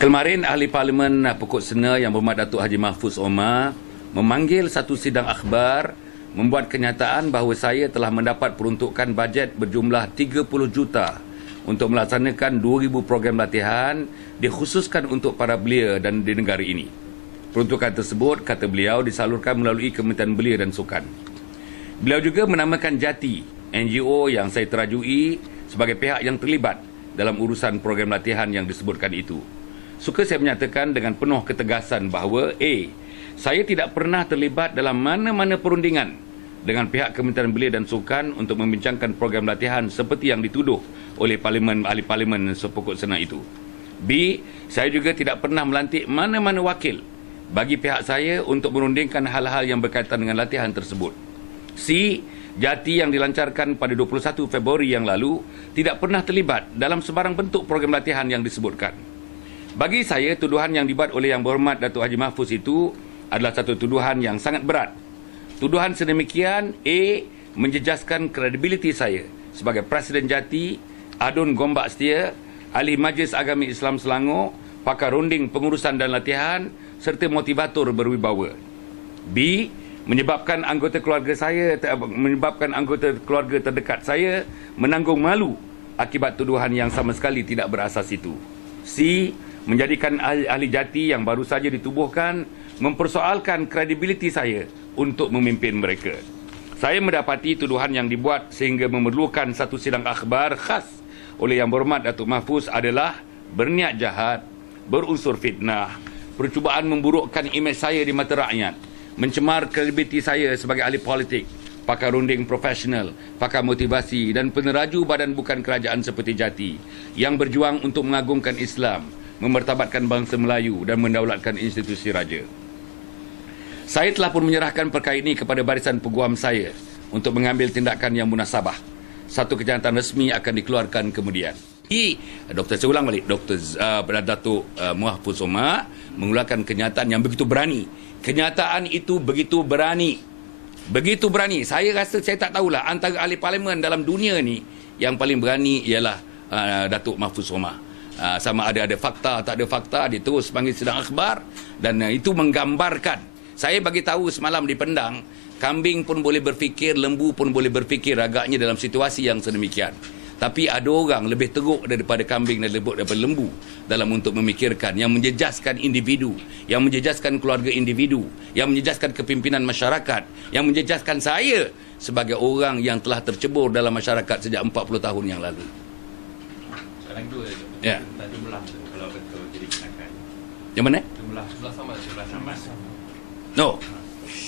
Kemarin Ahli Parlimen Pokok Sena yang berhormat Datuk Haji Mahfuz Omar memanggil satu sidang akhbar membuat kenyataan bahawa saya telah mendapat peruntukan bajet berjumlah 30 juta untuk melaksanakan 2000 program latihan dikhususkan untuk para belia dan di negara ini. Peruntukan tersebut, kata beliau, disalurkan melalui Kementerian Belia dan Sukan. Beliau juga menamakan Jati, NGO yang saya terajui sebagai pihak yang terlibat dalam urusan program latihan yang disebutkan itu. Suka saya menyatakan dengan penuh ketegasan bahawa A. Saya tidak pernah terlibat dalam mana-mana perundingan dengan pihak Kementerian Belia dan Sukan untuk membincangkan program latihan seperti yang dituduh oleh parlimen ahli parlimen sepokok sena itu. B. Saya juga tidak pernah melantik mana-mana wakil bagi pihak saya untuk merundingkan hal-hal yang berkaitan dengan latihan tersebut. C. Jati yang dilancarkan pada 21 Februari yang lalu tidak pernah terlibat dalam sebarang bentuk program latihan yang disebutkan. Bagi saya, tuduhan yang dibuat oleh Yang Berhormat Datuk Haji Mahfuz itu adalah satu tuduhan yang sangat berat. Tuduhan sedemikian, A, menjejaskan kredibiliti saya sebagai Presiden Jati, Adun Gombak Setia, Ahli Majlis Agama Islam Selangor, pakar runding pengurusan dan latihan, serta motivator berwibawa. B, menyebabkan anggota keluarga saya, menyebabkan anggota keluarga terdekat saya menanggung malu akibat tuduhan yang sama sekali tidak berasas itu. C, menjadikan ahli-ahli jati yang baru saja ditubuhkan mempersoalkan kredibiliti saya untuk memimpin mereka. Saya mendapati tuduhan yang dibuat sehingga memerlukan satu sidang akhbar khas oleh Yang Berhormat Datuk Mahfuz adalah berniat jahat, berunsur fitnah, percubaan memburukkan imej saya di mata rakyat, mencemar kredibiliti saya sebagai ahli politik, pakar runding profesional, pakar motivasi dan peneraju badan bukan kerajaan seperti Jati yang berjuang untuk mengagungkan Islam, memertabatkan bangsa Melayu dan mendaulatkan institusi raja. Saya telah pun menyerahkan perkara ini kepada barisan peguam saya untuk mengambil tindakan yang munasabah. Satu kenyataan resmi akan dikeluarkan kemudian. I, Doktor saya ulang balik, Doktor uh, Datuk uh, Muhafuz Omar mengeluarkan kenyataan yang begitu berani. Kenyataan itu begitu berani. Begitu berani. Saya rasa saya tak tahulah antara ahli parlimen dalam dunia ni yang paling berani ialah uh, Datuk Mahfuz Omar. Ah, sama ada ada fakta tak ada fakta dia terus panggil sidang akhbar dan uh, itu menggambarkan. Saya bagi tahu semalam di Pendang kambing pun boleh berfikir lembu pun boleh berfikir agaknya dalam situasi yang sedemikian. Tapi ada orang lebih teruk daripada kambing dan lebih daripada lembu dalam untuk memikirkan yang menjejaskan individu yang menjejaskan keluarga individu yang menjejaskan kepimpinan masyarakat yang menjejaskan saya sebagai orang yang telah tercebur dalam masyarakat sejak 40 tahun yang lalu. Soalan kedua. Ya. Tentang jumlah kalau betul jadi kenakan. yang mana? Jumlah jumlah sama jumlah sama. No.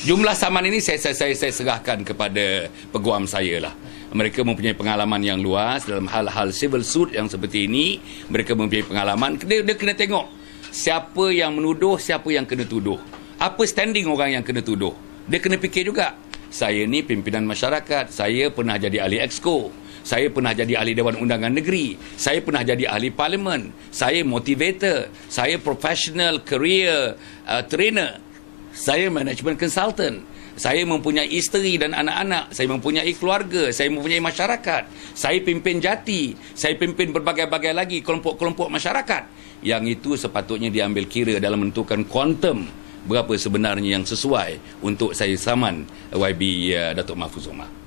Jumlah saman ini saya, saya, saya, saya serahkan kepada peguam saya lah. Mereka mempunyai pengalaman yang luas dalam hal-hal civil suit yang seperti ini. Mereka mempunyai pengalaman. Dia, dia kena tengok siapa yang menuduh, siapa yang kena tuduh. Apa standing orang yang kena tuduh. Dia kena fikir juga. Saya ni pimpinan masyarakat. Saya pernah jadi ahli exco. Saya pernah jadi ahli Dewan Undangan Negeri. Saya pernah jadi ahli parlimen. Saya motivator. Saya professional career uh, trainer. Saya management consultant. Saya mempunyai isteri dan anak-anak. Saya mempunyai keluarga. Saya mempunyai masyarakat. Saya pimpin jati. Saya pimpin berbagai-bagai lagi kelompok-kelompok masyarakat. Yang itu sepatutnya diambil kira dalam menentukan kuantum berapa sebenarnya yang sesuai untuk saya saman YB uh, Datuk Mahfuz Omar.